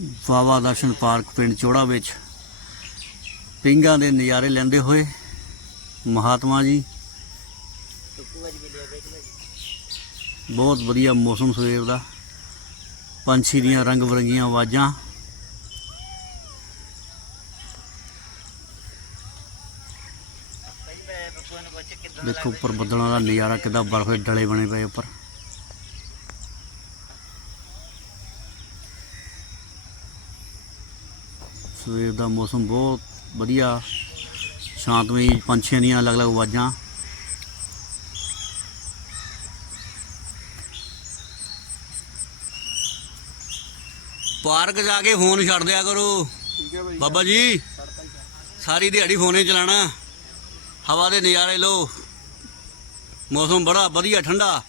ਬਾਬਾ ਦਰਸ਼ਨ park ਪਿੰਡ ਚੋੜਾ ਵਿੱਚ ਪਿੰਗਾਂ ਦੇ ਨਜ਼ਾਰੇ ਲੈਂਦੇ ਹੋਏ ਮਹਾਤਮਾ ਜੀ। ਬਹੁਤ ਵਧੀਆ ਮੌਸਮ ਸਵੇਰ ਦਾ। ਪੰਛੀ ਦੀਆਂ ਰੰਗ ਬਰੰਗੀਆਂ ਆਵਾਜ਼ਾਂ। ਦੇਖੋ ਉੱਪਰ ਬੱਦਲਾਂ ਦਾ ਨਜ਼ਾਰਾ ਕਿੱਦਾਂ ਬਰਫ਼ ਦੇ ਡਲੇ ਬਣੇ ਪਏ ਉੱਪਰ। ਸਵੇਰ ਦਾ ਮੌਸਮ ਬਹੁਤ ਵਧੀਆ। ਸ਼ਾਂਤਮਈ ਪੰਛੀਆਂ ਦੀਆਂ ਅਲੱਗ-ਅਲੱਗ ਆਵਾਜ਼ਾਂ। ਪਾਰਕ ਜਾ ਕੇ ਫੋਨ ਛੱਡ ਦਿਆ ਕਰੋ। ਬਾਬਾ ਜੀ ਸਾਰੀ ਦਿਹਾੜੀ ਫੋਨੇ ਚਲਾਣਾ। ਹਵਾ ਦੇ ਨਜ਼ਾਰੇ ਲਓ। ਮੌਸਮ ਬੜਾ ਵਧੀਆ ਠੰਡਾ।